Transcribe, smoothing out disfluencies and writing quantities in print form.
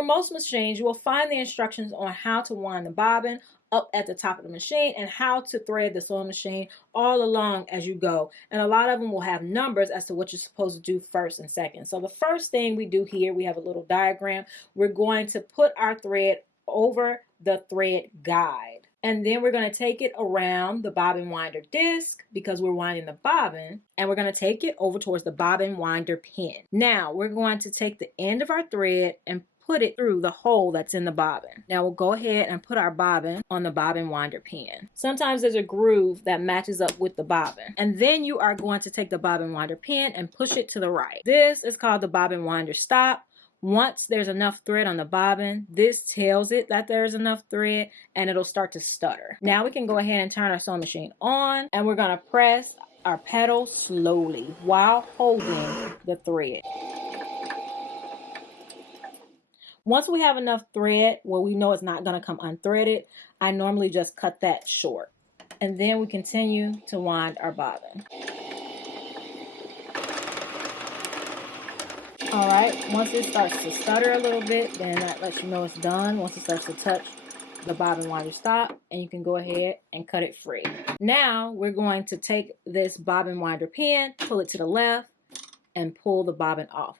For most machines, you will find the instructions on how to wind the bobbin up at the top of the machine and how to thread the sewing machine all along as you go. And a lot of them will have numbers as to what you're supposed to do first and second. So the first thing we do here, we have a little diagram. We're going to put our thread over the thread guide. And then we're going to take it around the bobbin winder disc because we're winding the bobbin, and we're going to take it over towards the bobbin winder pin. Now we're going to take the end of our thread and put it through the hole that's in the bobbin. Now we'll go ahead and put our bobbin on the bobbin winder pin. Sometimes there's a groove that matches up with the bobbin. And then you are going to take the bobbin winder pin and push it to the right. This is called the bobbin winder stop. Once there's enough thread on the bobbin, this tells it that there's enough thread and it'll start to stutter. Now we can go ahead and turn our sewing machine on, and we're going to press our pedal slowly while holding the thread. Once we have enough thread where we know it's not going to come unthreaded, I normally just cut that short. And then we continue to wind our bobbin. Alright, once it starts to stutter a little bit, then that lets you know it's done. Once it starts to touch the bobbin winder stop, and you can go ahead and cut it free. Now we're going to take this bobbin winder pin, pull it to the left, and pull the bobbin off.